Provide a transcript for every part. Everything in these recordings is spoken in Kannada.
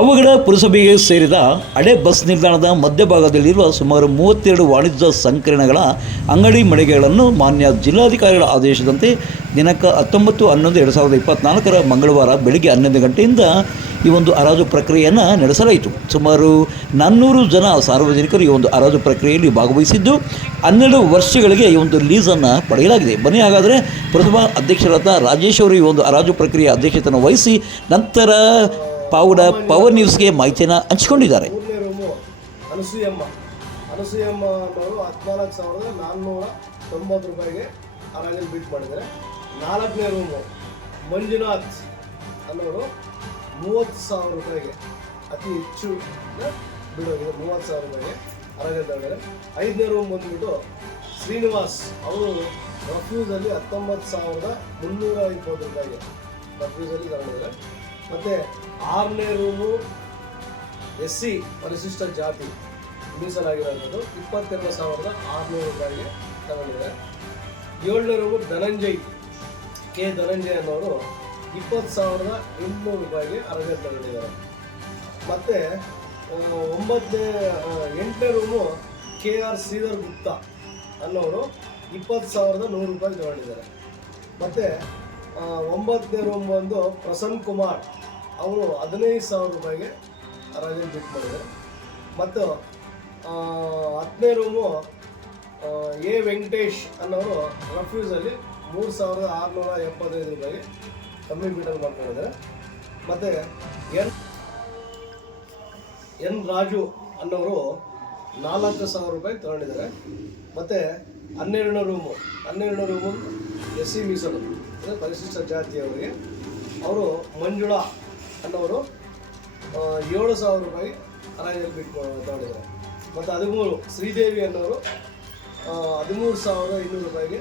ಅವಘಡ ಪುರಸಭೆಗೆ ಸೇರಿದ ಹಳೆ ಬಸ್ ನಿಲ್ದಾಣದ ಮಧ್ಯಭಾಗದಲ್ಲಿರುವ ಸುಮಾರು ಮೂವತ್ತೆರಡು ವಾಣಿಜ್ಯ ಸಂಕೀರ್ಣಗಳ ಅಂಗಡಿ ಮಳಿಗೆಗಳನ್ನು ಮಾನ್ಯ ಜಿಲ್ಲಾಧಿಕಾರಿಗಳ ಆದೇಶದಂತೆ ದಿನಾಂಕ ಹತ್ತೊಂಬತ್ತು, ಹನ್ನೊಂದು, ಎರಡು ಸಾವಿರದ ಇಪ್ಪತ್ತ್ನಾಲ್ಕರ ಮಂಗಳವಾರ ಬೆಳಗ್ಗೆ ಹನ್ನೊಂದು ಗಂಟೆಯಿಂದ ಈ ಒಂದು ಹರಾಜು ಪ್ರಕ್ರಿಯೆಯನ್ನು ನಡೆಸಲಾಯಿತು. ಸುಮಾರು ನಾನ್ನೂರು ಜನ ಸಾರ್ವಜನಿಕರು ಈ ಒಂದು ಹರಾಜು ಪ್ರಕ್ರಿಯೆಯಲ್ಲಿ ಭಾಗವಹಿಸಿದ್ದು, ಹನ್ನೆರಡು ವರ್ಷಗಳಿಗೆ ಈ ಒಂದು ಲೀಸನ್ನು ಪಡೆಯಲಾಗಿದೆ. ಬನ್ನಿ ಹಾಗಾದರೆ ಪ್ರಥಮ ಅಧ್ಯಕ್ಷರಾದ ರಾಜೇಶ್ ಅವರು ಈ ಒಂದು ಹರಾಜು ಪ್ರಕ್ರಿಯೆ ಅಧ್ಯಕ್ಷತೆಯನ್ನು ವಹಿಸಿ, ನಂತರ ಪಾವುಡ ಪವರ್ ನ್ಯೂಸ್ಗೆ ಮಾಹಿತಿಯನ್ನು ಹಂಚಿಕೊಂಡಿದ್ದಾರೆ. ಅನಸೂಯಮ್ಮ ಅನಸೂಯಮ್ಮ ಅನ್ನೋರು ಹದಿನಾಲ್ಕು ಸಾವಿರದ ನಾನ್ನೂರ ತೊಂಬತ್ತು ರೂಪಾಯಿಗೆ ಹರಾಜಲ್ಲಿ ಬಿಟ್ ಮಾಡಿದ್ದಾರೆ ನಾಲ್ಕನೇ ರೂಮು ಮಂಜುನಾಥ್ ಅನ್ನೋರು ಮೂವತ್ತು ಸಾವಿರ ರೂಪಾಯಿಗೆ ಅತಿ ಹೆಚ್ಚು ಬಿಡೋಗಿದೆ ಮೂವತ್ತು ಸಾವಿರ ರೂಪಾಯಿಗೆ ಹರಾಜಲ್ಲಿ ತಗೊಂಡಿದ್ದಾರೆ ಐದನೇ ರೂಮ್ ಬಂದ್ಬಿಟ್ಟು ಶ್ರೀನಿವಾಸ್ ಅವರು ರಫ್ಯೂಸಲ್ಲಿ ಹತ್ತೊಂಬತ್ತು ಸಾವಿರದ ಮುನ್ನೂರ ಇಪ್ಪತ್ತು ರೂಪಾಯಿಗೆ ರಫ್ಯೂಸಲ್ಲಿ ತಗೊಂಡಿದ್ದಾರೆ ಮತ್ತು ಆರನೇ ರೂಮು ಎಸ್ ಸಿ ಪರಿಶಿಷ್ಟ ಜಾತಿ ಮೀಸಲಾಗಿರೋದು ಇಪ್ಪತ್ತೆರಡು ಸಾವಿರದ ಆರುನೂರು ರೂಪಾಯಿಗೆ ತಗೊಂಡಿದ್ದಾರೆ. ಏಳನೇ ರೂಮು ಧನಂಜಯ್, ಕೆ ಧನಂಜಯ್ ಅನ್ನೋರು ಇಪ್ಪತ್ತು ಸಾವಿರದ ಎಂಟುನೂರು ರೂಪಾಯಿಗೆ ಅರಗೆ ತಗೊಂಡಿದ್ದಾರೆ. ಮತ್ತು ಒಂಬತ್ತನೇ ಎಂಟನೇ room K R Sridhar Gupta ಅನ್ನೋರು ಇಪ್ಪತ್ತು ಸಾವಿರದ ನೂರು ರೂಪಾಯಿ ತಗೊಂಡಿದ್ದಾರೆ. ಮತ್ತು ಒಂಬತ್ತನೇ ರೂಮ್ ಬಂದು ಪ್ರಸನ್ನ ಕುಮಾರ್ ಅವರು ಹದಿನೈದು ಸಾವಿರ ರೂಪಾಯಿಗೆ ರಾಜನ್ ಬಿಟ್ ಮಾಡಿದ್ದಾರೆ ಮತ್ತು ಹತ್ತನೇ ರೂಮು ಎ ವೆಂಕಟೇಶ್ ಅನ್ನೋರು ರಫ್ಯೂಸಲ್ಲಿ ಮೂರು ಸಾವಿರದ ಆರುನೂರ ಎಪ್ಪತ್ತೈದು ರೂಪಾಯಿ ಕಮ್ಮಿ ಬಿಟ್ಟಲ್ಲಿ ಮಾಡ್ಕೊಂಡಿದ್ದಾರೆ. ಮತ್ತು, ಎನ್ ಎನ್ ರಾಜು ಅನ್ನೋರು ನಾಲ್ಕು ಸಾವಿರ ರೂಪಾಯಿ ತಗೊಂಡಿದ್ದಾರೆ. ಮತ್ತು, ಹನ್ನೆರಡನೇ ರೂಮು ಹನ್ನೆರಡನೇ ರೂಮು ಎಸ್ ಸಿ ಮೀಸಲು, ಅಂದರೆ ಪರಿಶಿಷ್ಟ ಜಾತಿಯವರಿಗೆ, ಅವರು ಮಂಜುಳಾ ಅನ್ನೋರು ಏಳು ಸಾವಿರ ರೂಪಾಯಿ ಹರಾಜಲ್ಲಿ ಬಿಟ್ಟು ತಗೊಂಡಿದ್ದಾರೆ. ಮತ್ತು ಹದಿಮೂರು ಶ್ರೀದೇವಿ ಅನ್ನೋರು ಹದಿಮೂರು ಸಾವಿರದ ಇನ್ನೂರು ರೂಪಾಯಿಗೆ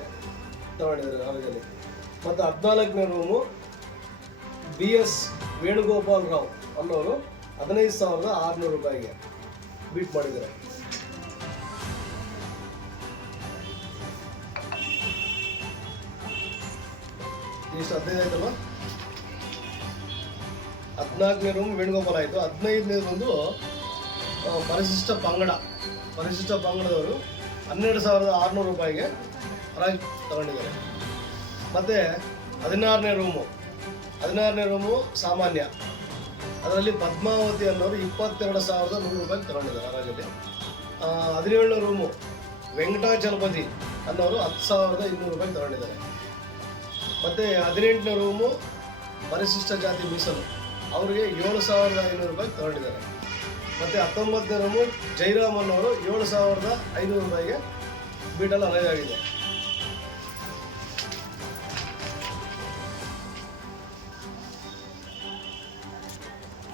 ತಗೊಂಡಿದ್ದಾರೆ ಹರಾಜಲ್ಲಿ ಮತ್ತು ಹದಿನಾಲ್ಕನೇ room B S Venugopal Rao ಅನ್ನೋರು ಹದಿನೈದು ಸಾವಿರದ ಆರುನೂರು ರೂಪಾಯಿಗೆ ಬೀಟ್ ಮಾಡಿದ್ದಾರೆ. ಇಷ್ಟು ಹದಿನೈದು ಆಯ್ತಲ್ವ ಹದಿನಾಲ್ಕನೇ ರೂಮ್ ವೇಣುಗೋಪಾಲ ಆಯಿತು. ಹದಿನೈದನೇ ಆ, ಪರಿಶಿಷ್ಟ ಪಂಗಡ. ಪರಿಶಿಷ್ಟ ಪಂಗಡದವರು ಹನ್ನೆರಡು ಸಾವಿರದ ಆರುನೂರು ರೂಪಾಯಿಗೆ ಹರಾಜು ತಗೊಂಡಿದ್ದಾರೆ. ಮತ್ತು ಹದಿನಾರನೇ ರೂಮು ಹದಿನಾರನೇ ರೂಮು ಸಾಮಾನ್ಯ. ಅದರಲ್ಲಿ ಪದ್ಮಾವತಿ ಅನ್ನೋರು ಇಪ್ಪತ್ತೆರಡು ಸಾವಿರದ ನೂರು ರೂಪಾಯಿಗೆ ತಗೊಂಡಿದ್ದಾರೆ ಹರಾಜಲ್ಲಿ. ಹದಿನೇಳನೇ ರೂಮು ವೆಂಕಟಾಚಲಪತಿ ಅನ್ನೋರು ಹತ್ತು ಸಾವಿರದ ಇನ್ನೂರು ರೂಪಾಯಿಗೆ ತಗೊಂಡಿದ್ದಾರೆ. ಮತ್ತು ಹದಿನೆಂಟನೇ ರೂಮು ಪರಿಶಿಷ್ಟ ಜಾತಿ ಮೀಸಲು. ಅವರಿಗೆ ಏಳು ಸಾವಿರದ ಐನೂರು ರೂಪಾಯಿ ತಗೊಂಡಿದ್ದಾರೆ. ಮತ್ತು ಹತ್ತೊಂಬತ್ತನೇ ರೂಮು ಜೈರಾಮ್ ಅನ್ನೋರು ಏಳು ಸಾವಿರದ ಐನೂರು ರೂಪಾಯಿಗೆ ಬೀಟಲ್ಲಿ ಆಗಿದೆ.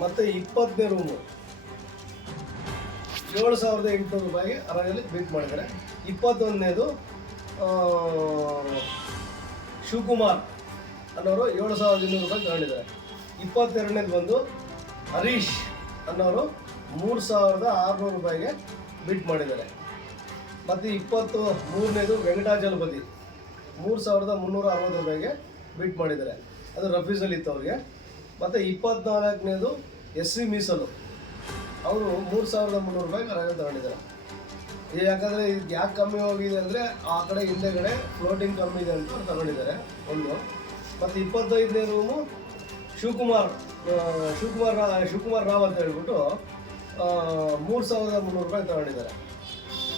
ಮತ್ತು ಇಪ್ಪತ್ತನೇ ರೂಮು ಏಳು ಸಾವಿರದ ಎಂಟುನೂರು ರೂಪಾಯಿಗೆ ಅರೈವಲ್ಲಿ ಬೀಟ್ ಮಾಡಿದ್ದಾರೆ. ಇಪ್ಪತ್ತೊಂದನೇದು ಶಿವಕುಮಾರ್ ಅನ್ನೋರು ಏಳು ಸಾವಿರದ ಇನ್ನೂರು ರೂಪಾಯಿ ತಗೊಂಡಿದ್ದಾರೆ. ಇಪ್ಪತ್ತೆರಡನೇದು ಬಂದು ಹರೀಶ್ ಅನ್ನೋರು ಮೂರು ಸಾವಿರದ ಆರುನೂರು ರೂಪಾಯಿಗೆ ಬಿಟ್ ಮಾಡಿದ್ದಾರೆ. ಮತ್ತು ಇಪ್ಪತ್ತು ಮೂರನೇದು ವೆಂಕಟಾಚಲಪತಿ ಮೂರು ಸಾವಿರದ ಮುನ್ನೂರ ಅರವತ್ತು ರೂಪಾಯಿಗೆ ಬಿಟ್ ಮಾಡಿದ್ದಾರೆ. ಅದು ರಫೀಸಲ್ಲಿ ಇತ್ತು ಅವ್ರಿಗೆ. ಮತ್ತು ಇಪ್ಪತ್ನಾಲ್ಕನೇದು ಎಸ್ ಸಿ ಮೀಸಲು. ಅವರು ಮೂರು ಸಾವಿರದ ಮುನ್ನೂರು ರೂಪಾಯಿಗೆ ರಜೆ ತಗೊಂಡಿದ್ದಾರೆ. ಯಾಕಂದರೆ ಇದು ಯಾಕೆ ಕಮ್ಮಿ ಹೋಗಿದೆ ಅಂದರೆ ಆ ಕಡೆ ಹಿಂದೆಗಡೆ ಫ್ಲೋಟಿಂಗ್ ಕಮ್ಮಿ ಇದೆ ಅಂತ ತಗೊಂಡಿದ್ದಾರೆ ಒಂದು. ಮತ್ತು ಇಪ್ಪತ್ತೈದನೇ ರೂಮು ಶಿವಕುಮಾರ್ ಶಿವಕುಮಾರ್ ಶಿವಕುಮಾರ್ ರಾವ್ ಅಂತ ಹೇಳ್ಬಿಟ್ಟು ಮೂರು ಸಾವಿರದ ಮುನ್ನೂರು ರೂಪಾಯಿ ತಗೊಂಡಿದ್ದಾರೆ.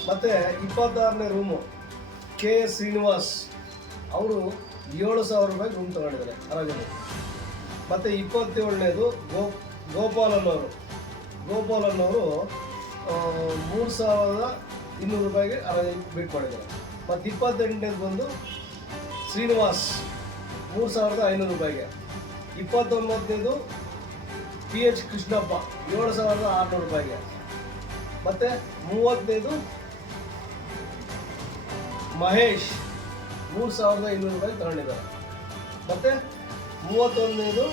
ಮತ್ತು ಇಪ್ಪತ್ತಾರನೇ ರೂಮು ಕೆ ಎಸ್ ಶ್ರೀನಿವಾಸ್ ಅವರು ಏಳು ಸಾವಿರ ರೂಪಾಯಿ ರೂಮ್ ತಗೊಂಡಿದ್ದಾರೆ ಅರಾಜಲ್ಲಿ ಮತ್ತು ಇಪ್ಪತ್ತೇಳನೇದು ಗೋ ಗೋಪಾಲ್ ಅನ್ನೋರು ಗೋಪಾಲ್ ಅನ್ನೋರು ಮೂರು ಸಾವಿರದ ಇನ್ನೂರು ರೂಪಾಯಿಗೆ ಅರಾಜಿ ಬಿಟ್ ಮಾಡಿದ್ದಾರೆ. ಮತ್ತು ಇಪ್ಪತ್ತೆಂಟನೇದು ಬಂದು ಶ್ರೀನಿವಾಸ್, ಮೂರು ಸಾವಿರದ ಐನೂರು ರೂಪಾಯಿಗೆ. ಇಪ್ಪತ್ತೊಂಬತ್ತನೇದು ಪಿ ಎಚ್ ಕೃಷ್ಣಪ್ಪ, ಏಳು ಸಾವಿರದ ಆರುನೂರು ರೂಪಾಯಿಗೆ. ಮತ್ತು ಮೂವತ್ತನೇದು ಮಹೇಶ್, ಮೂರು ಸಾವಿರದ ಇನ್ನೂರು ರೂಪಾಯಿ ತಗೊಂಡಿದ್ದಾರೆ. ಮತ್ತು ಮೂವತ್ತೊಂದನೇದು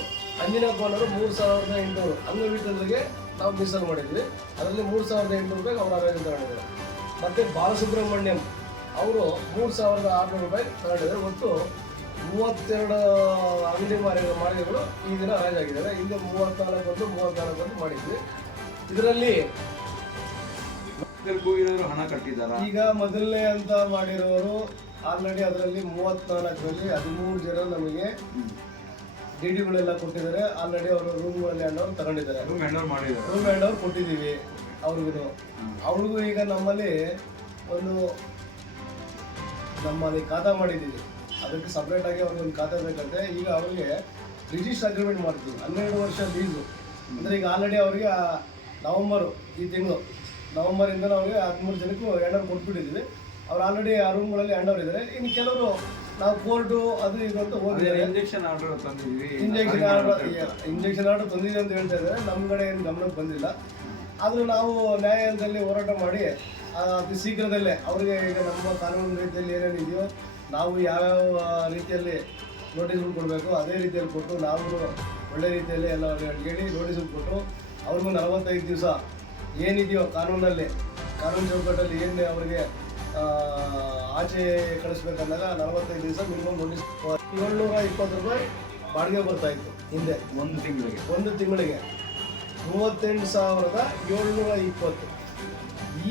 ಅಂಜನಪ್ಪನವರು ಮೂರು ಸಾವಿರದ ಎಂಟುನೂರು. ಅಂಗವಿಕಲರಿಗೆ ನಾವು ಮೀಸಲು ಮಾಡಿದ್ವಿ. ಅದರಲ್ಲಿ ಮೂರು ಸಾವಿರದ ಎಂಟುನೂರು ರೂಪಾಯಿ ಅವರ ಹರಾಜು ತಗೊಂಡಿದ್ದಾರೆ. ಮತ್ತು ಬಾಲಸುಬ್ರಹ್ಮಣ್ಯಂ, ಅವರು ಮೂರು ಸಾವಿರದ ಆರುನೂರು ರೂಪಾಯಿ ತಗೊಂಡಿದ್ದಾರೆ. ಒಟ್ಟು ಮೂವತ್ತೆರಡು ಅಂಗಡಿ ಮಾರಿ ಮಾಳಿಗೆಗಳು ಈ ದಿನ ಹರಾಜಾಗಿದ್ದಾವೆ ಹಿಂದೆ ಮೂವತ್ನಾಲ್ಕು ಬಂದು ಮೂವತ್ನಾಲ್ಕು ಬಂದು ಮಾಡಿದ್ವಿ. ಇದರಲ್ಲಿ ಹಣ ಕಟ್ಟಿದ್ದಾರೆ? ಈಗ ಮೊದಲನೇ ಅಂತ ಮಾಡಿರೋರು ಆಲ್ರೆಡಿ ಅದರಲ್ಲಿ ಮೂವತ್ನಾಲ್ಕರಲ್ಲಿ ಹದಿಮೂರು ಜನ ನಮಗೆ ಡಿ ಡಿಗಳೆಲ್ಲ ಕೊಟ್ಟಿದ್ದಾರೆ. ಆಲ್ರೆಡಿ ಅವರು ರೂಮ್ಗಳಲ್ಲಿ ಹಣ್ಣವ್ರು ತಗೊಂಡಿದ್ದಾರೆ. ರೂಮ್ ಹ್ಯಾಂಡ್ ಮಾಡಿದಾರೆ ರೂಮ್ ಹ್ಯಾಂಡ್ ಅವ್ರು ಕೊಟ್ಟಿದ್ದೀವಿ ಅವ್ರಿಗೂ. ಅವ್ರಿಗೂ ಈಗ ನಮ್ಮಲ್ಲಿ ಒಂದು ನಮ್ಮಲ್ಲಿ ಖಾತಾ ಮಾಡಿದ್ದೀವಿ. ಅದಕ್ಕೆ ಸಪ್ರೇಟ್ ಆಗಿ ಅವ್ರಿಗೆ ಒಂದು ಖಾತೆ ಬೇಕಂತೆ. ಈಗ ಅವ್ರಿಗೆ ರಿಜಿಸ್ಟರ್ ಅಗ್ರಿಮೆಂಟ್ ಮಾಡ್ತೀವಿ. ಹನ್ನೆರಡು ವರ್ಷ ಲೀಸು ಅಂದರೆ ಈಗ ಆಲ್ರೆಡಿ ಅವರಿಗೆ ನವಂಬರು ಈ ತಿಂಗಳು ನವಂಬರಿಂದ ಅವ್ರಿಗೆ ಹದಿಮೂರು ಜನಕ್ಕೂ ಹ್ಯಾಂಡ್ ಓವರ್ ಕೊಟ್ಬಿಟ್ಟಿದ್ದೀವಿ. ಅವ್ರು ಆಲ್ರೆಡಿ ಆ ರೂಮ್ಗಳಲ್ಲಿ ಹ್ಯಾಂಡ್ ಓವರ್ ಇದ್ದಾರೆ. ಇನ್ನು ಕೆಲವರು ನಾವು ಕೋರ್ಟು ಅದು ಇದು ಅಂತ ಹೋಗಿದ್ದಾರೆ ಇಂಜೆಕ್ಷನ್ ಆರ್ಡರ್ ತಂದಿದ್ದೀವಿ. ಇಂಜೆಕ್ಷನ್ ಆರ್ಡರ್ ಇಂಜೆಕ್ಷನ್ ಆರ್ಡರ್ ತಂದಿದೆ ಅಂತ ಹೇಳ್ತಾ ಇದ್ದಾರೆ. ನಮ್ಮ ಕಡೆ ಏನು ಗಮನಕ್ಕೆ ಬಂದಿಲ್ಲ. ಆದರೂ ನಾವು ನ್ಯಾಯಾಲಯದಲ್ಲಿ ಹೋರಾಟ ಮಾಡಿ ಅತಿ ಶೀಘ್ರದಲ್ಲೇ ಅವರಿಗೆ ಈಗ ನಮ್ಮ ಕಾನೂನು ರೀತಿಯಲ್ಲಿ ಏನೇನು ಇದೆಯೋ ನಾವು ಯಾವ್ಯಾವ ರೀತಿಯಲ್ಲಿ ನೋಟಿಸ್ಗಳು ಕೊಡಬೇಕು ಅದೇ ರೀತಿಯಲ್ಲಿ ಕೊಟ್ಟು ನಾವು ಒಳ್ಳೆ ರೀತಿಯಲ್ಲಿ ಎಲ್ಲ ಹೇಳಿ ನೋಟಿಸ್ಗಳು ಕೊಟ್ಟು ಅವ್ರಿಗೂ ನಲವತ್ತೈದು ದಿವಸ ಏನಿದೆಯೋ ಕಾನೂನಲ್ಲಿ ಕಾನೂನು ಚೌಕಟ್ಟಲ್ಲಿ ಏನು ಅವರಿಗೆ ಆಚೆ ಕಳಿಸ್ಬೇಕಂದಾಗ ನಲವತ್ತೈದು ದಿವಸ ಮಿನಿಮಮ್ ನೋಟಿಸ್ ಏಳ್ನೂರ ಇಪ್ಪತ್ತು ರೂಪಾಯಿ ಬಾಡಿಗೆ ಬರ್ತಾ ಇತ್ತು ಹಿಂದೆ. ಒಂದು ತಿಂಗಳಿಗೆ. ಒಂದು ತಿಂಗಳಿಗೆ. ಮೂವತ್ತೆಂಟು ಸಾವಿರದ ಏಳ್ನೂರ ಇಪ್ಪತ್ತು.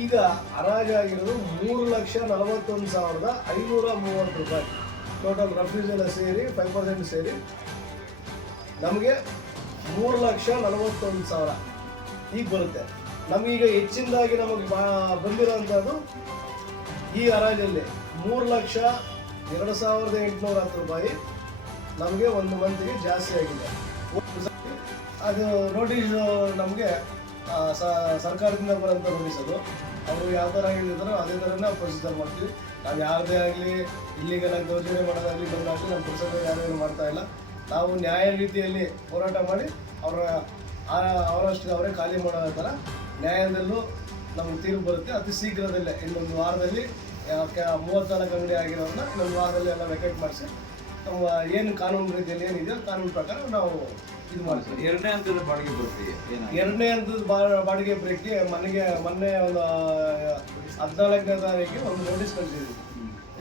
ಈಗ ಹರಾಜಾಗಿರೋದು ಮೂರು ಲಕ್ಷ ನಲವತ್ತೊಂದು ಸಾವಿರದ ಐನೂರ ಮೂವತ್ತು ರೂಪಾಯಿ. ಟೋಟಲ್ ರಫ್ಯೂಸ್ ಎಲ್ಲ ಸೇರಿ ಫೈವ್ ಪರ್ಸೆಂಟ್ ಸೇರಿ. ನಮಗೆ ಮೂರು ಲಕ್ಷ ನಲವತ್ತೊಂದು ಸಾವಿರ. ಈಗ ಬರುತ್ತೆ. ನಮಗೀಗ ಹೆಚ್ಚಿನದಾಗಿ ನಮಗೆ ಬಂದಿರೋಂಥದ್ದು ಈ ಹರಾಜಲ್ಲಿ ಮೂರು ಲಕ್ಷ ಎರಡು ಸಾವಿರದ ಎಂಟುನೂರ ಹತ್ತು ರೂಪಾಯಿ ನಮಗೆ ಒಂದು ಮಂತಿಗೆ ಜಾಸ್ತಿ ಆಗಿದೆ. ಅದು ನೋಟಿಸ್ ನಮಗೆ ಸರ್ಕಾರದಿಂದ ಬರೋಂಥ ನೋಟಿಸ್ ಅದು. ಅವರು ಯಾವ ಥರ ಹೇಳಿದಾರೋ ಅದೇ ಥರ ನಾವು ಪ್ರೊಸೀಜರ್ ಮಾಡ್ತೀವಿ. ನಾವು ಯಾವುದೇ ಆಗಲಿ ಇಲ್ಲಿಗೆಲ್ಲ ದೌರ್ಜನ್ಯ ಮಾಡೋದಾಗಲಿ ಬಂದಾಗಲಿ ನಮ್ಮ ಪ್ರೊಸೀಜರ್ ಯಾರೇನು ಮಾಡ್ತಾ ಇಲ್ಲ. ನಾವು ನ್ಯಾಯ ರೀತಿಯಲ್ಲಿ ಹೋರಾಟ ಮಾಡಿ ಅವರ ಅವರಷ್ಟು ಅವರೇ ಖಾಲಿ ಮಾಡೋ ಥರ ನ್ಯಾಯದಲ್ಲೂ ನಮ್ಗೆ ತೀರ್ಪು ಬರುತ್ತೆ. ಅತಿ ಶೀಘ್ರದಲ್ಲೇ, ಇನ್ನೊಂದು ವಾರದಲ್ಲಿ ಮೂವತ್ನಾಲ್ಕು ಅಂಗಡಿ ಆಗಿರೋದನ್ನ ಇನ್ನೊಂದು ವಾರದಲ್ಲಿ ಎಲ್ಲ ವೆಕೆಟ್ ಮಾಡಿಸಿ, ನಮ್ಮ ಏನು ಕಾನೂನು ರೀತಿಯಲ್ಲಿ ಏನಿದೆಯೋ ಕಾನೂನು ಪ್ರಕಾರ ನಾವು ಇದು ಮಾಡ್ತೀವಿ ಎರಡನೇ ಹಂತದ ಬಾಡಿಗೆ ಬರ್ತೀವಿ ಏನಾಗಿ ಎರಡನೇ ಹಂತದ ಬಾ- ಬಾಡಿಗೆ ಬ್ರೇಕ್ಗೆ ಮನೆಗೆ ಮೊನ್ನೆ ಒಂದು ಹದಿನಾಲ್ಕನೇ ತಾರೀಕಿಗೆ ಒಂದು ನೋಟಿಸ್ ಕಳಿಸಿದ್ವಿ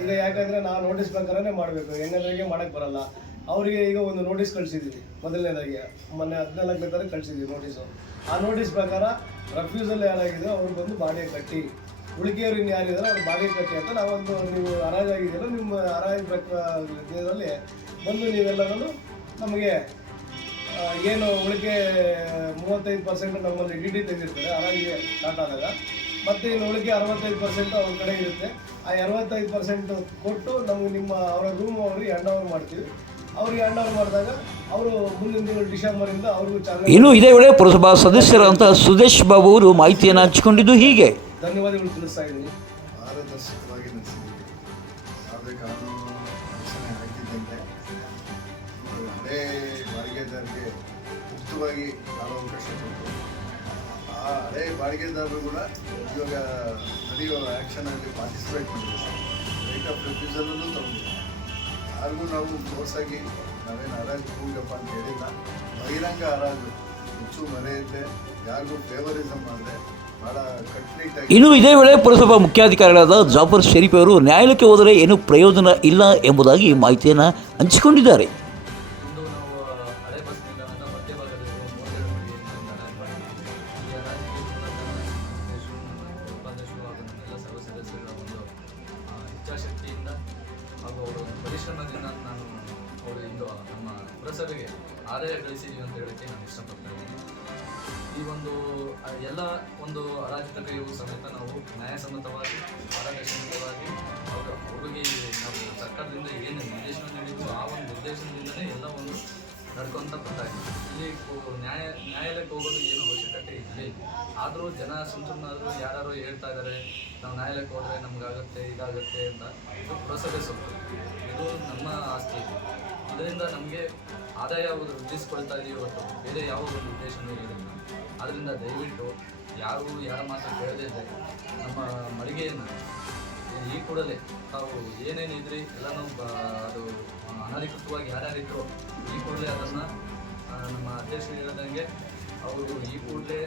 ಈಗ ಯಾಕಂದ್ರೆ ನಾವು ನೋಟಿಸ್ ಪ್ರಕಾರನೇ ಮಾಡಬೇಕು ಹೆಂಗಂದ್ರಿಗೆ ಮಾಡಕ್ ಬರಲ್ಲ. ಅವರಿಗೆ ಈಗ ಒಂದು ನೋಟಿಸ್ ಕಳಿಸಿದ್ವಿ ಮೊದಲನೇದಾಗಿ. ಮೊನ್ನೆ ಹದಿನಾಲ್ಕನೇ ತಾರೀಕು ಕಳಿಸಿದ್ವಿ ನೋಟಿಸು ಆ ನೋಟಿಸ್ ಪ್ರಕಾರ ರೆಫ್ಯೂಸಲ್ ಯಾರಾಗಿದ್ರು ಅವ್ರು ಬಂದು ಬಾಡಿಗೆ ಕಟ್ಟಿ. ಉಳಿಕೆಯವರು ಇನ್ನು ಯಾರಿದ್ದಾರೆ ಅವ್ರು ಬಾಡಿಗೆ ಕಟ್ಟಿ ಅಂತ ನಾವೊಂದು ನೀವು ಹರಾಜಾಗಿದ್ದೀರೋ ನಿಮ್ಮ ಹರಾಜು ಇದರಲ್ಲಿ ಬಂದು ನೀವೆಲ್ಲರೂ ನಮಗೆ ಏನು ಉಳಿಕೆ ಮೂವತ್ತೈದು ಪರ್ಸೆಂಟ್ ನಮ್ಮಲ್ಲಿ ಡಿ ಡಿ ತೆಗೆದಿರ್ತಾರೆ ಆರಾಮಿಗೆ ಸ್ಟಾರ್ಟ್ ಆದಾಗ ಮತ್ತೆ ಇನ್ನು ಉಳಿಕೆ ಅರವತ್ತೈದು ಪರ್ಸೆಂಟ್ ಅವ್ರ ಕಡೆ ಇರುತ್ತೆ. ಆ ಅರವತ್ತೈದು ಪರ್ಸೆಂಟ್ ಕೊಟ್ಟು ನಮಗೆ ನಿಮ್ಮ ಅವರ ರೂಮ್ ಅವ್ರಿಗೆ ಹ್ಯಾಂಡ್ ಓವರ್ ಮಾಡ್ತೀವಿ. ಅವ್ರಿಗೆ ಹ್ಯಾಂಡ್ ಓವರ್ ಮಾಡಿದಾಗ ಅವರು ಮುಂದಿನ ತಿಂಗಳು ಡಿಸೆಂಬರಿಂದ ಅವ್ರಿಗೂ ಚಾಲನೆ ಇನ್ನು ಇದೇ ವೇಳೆ ಪುರಸಭಾ ಸದಸ್ಯರಾದಂತಹ ಸುದೇಶ್ ಬಾಬು ಅವರು ಮಾಹಿತಿಯನ್ನು ಹಂಚಿಕೊಂಡಿದ್ದು ಹೀಗೆ. ಧನ್ಯವಾದಗಳು ತಿಳಿಸ್ತಾ ಇದ್ದೀನಿ. ಮುಕ್ತವಾಗಿ ಕಾಲಾವಕಾಶ ಕೊಟ್ಟು ಆ ಹಳೆ ಬಾಡಿಗೆದಾರರು ಕೂಡ ಇವಾಗ ನಡೆಯುವ ಆ್ಯಕ್ಷನಲ್ಲಿ ಪಾರ್ಟಿಸಿಪೇಟ್ ಮಾಡಿದ್ದಾರೆ ರೈಟ್ ಆಫ್ ರೆಫ್ಯೂಸಲಲ್ಲೂ ತಗೊಂಡಿದ್ದಾರೆ. ಯಾರಿಗೂ ನಾವು ಕ್ಲೋಸಾಗಿ ನಾವೇನು ಹರಾಜು ಹೋಗಪ್ಪ ಅಂತ ಹೇಳಿಲ್ಲ. ಬಹಿರಂಗ ಹರಾಜು. ಹೆಚ್ಚು ಮರೆಯುತ್ತೆ. ಯಾರಿಗೂ ಫೇವರಿಸಮ್ ಕಟ್ನಿಟ್ಟಾಗಿ ಇನ್ನು ಇದೇ ವೇಳೆ ಪುರಸಭಾ ಮುಖ್ಯಾಧಿಕಾರಿಗಳಾದ ಜಾಫರ್ ಶರೀಫ್ ಅವರು ನ್ಯಾಯಾಲಯಕ್ಕೆ ಹೋದರೆ ಏನೂ ಪ್ರಯೋಜನ ಇಲ್ಲ ಎಂಬುದಾಗಿ ಮಾಹಿತಿಯನ್ನು ಹಂಚಿಕೊಂಡಿದ್ದಾರೆ. ಒಂದು ಪರಿಶ್ರಮದಿಂದ ನಾನು ಅವರು ಇಂದು, ನಮ್ಮ ಪುರಸಭೆಗೆ ಆದಾಯ ಗಳಿಸಿದ್ದೀನಿ ಅಂತ ಹೇಳೋಕ್ಕೆ ನಾನು ಇಷ್ಟಪಡ್ತಾ ಇದ್ದೀನಿ. ಈ ಒಂದು ಎಲ್ಲ ಒಂದು ಅರಾಜಕತೆಯು ಸಮೇತ ನಾವು ನ್ಯಾಯಸಮ್ಮತವಾಗಿ ಪಾರದರ್ಶಕವಾಗಿ ಅವರ ಅವರಿಗೆ ನಾವು ಸರ್ಕಾರದಿಂದ ಏನು ನಿರ್ದೇಶನ ನೀಡಿದ್ದು ಆ ಒಂದು ಉದ್ದೇಶದಿಂದಲೇ ಎಲ್ಲ ಒಂದು ನಡ್ಕೊಂತ ಬರ್ತಾ ಇದ್ದೀವಿ ಇಲ್ಲಿ ನ್ಯಾಯ ನ್ಯಾಯಾಲಯಕ್ಕೆ ಹೋಗೋದು ಏನು ಅವಶ್ಯಕತೆ ಇಲ್ಲಿ ಆದರೂ ಜನ ಸುಮ್ ಸುಮ್ಮನಾದರೂ ಯಾರು ಹೇಳ್ತಾ ಇದ್ದಾರೆ ನಾವು ನ್ಯಾಯಾಲಯಕ್ಕೆ ಹೋದರೆ ನಮಗಾಗುತ್ತೆ, ಇದಾಗುತ್ತೆ ಅಂತ ಇದು ಪುರಸಭೆ ಇದು ನಮ್ಮ ಆಸ್ತಿ ಇದು. ಇದರಿಂದ ನಮಗೆ ಆದಾಯ ವೃದ್ಧಿಸ್ಕೊಳ್ತಾ ಇದೆಯೋ ಹೊರತು ಬೇರೆ ಯಾವ ಒಂದು ಉದ್ದೇಶನೂ ಇರೋದಿಲ್ಲ ಆದ್ದರಿಂದ ದಯವಿಟ್ಟು ಯಾರು ಯಾರ ಮಾತು ಕೇಳದೇ ಇದ್ದರೆ ನಮ್ಮ ಮಳಿಗೆಯನ್ನು ಈ ಕೂಡಲೇ ತಾವು ಏನೇನಿದ್ರಿ ಎಲ್ಲನೂ ಬ ಅದು ಅನಧಿಕೃತವಾಗಿ ಯಾರ್ಯಾರಿದ್ರು ಈ ಕೂಡಲೇ ಅದನ್ನು ನಮ್ಮ ಅಧ್ಯಕ್ಷರು ಹೇಳಿದಂಗೆ ಅವರು ಈ ಕೂಡಲೇ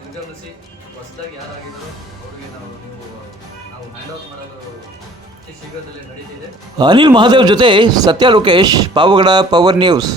ನಿರ್ಗಮಿಸಿ ಹೊಸದಾಗಿ ಯಾರಾಗಿದ್ದಾರೋ ಅವರಿಗೆ ನಾವು ನೀವು, ನಾವು ಹ್ಯಾಂಡ್ ಓವರ್ ಮಾಡೋದು ಶೀಘ್ರದಲ್ಲೇ ನಡೀತಿದೆ. ಅನಿಲ್ ಮಹಾದೇವ್ ಜೊತೆ ಸತ್ಯ ಲೋಕೇಶ್ ಪಾವಗಡ ಪವರ್ ನ್ಯೂಸ್.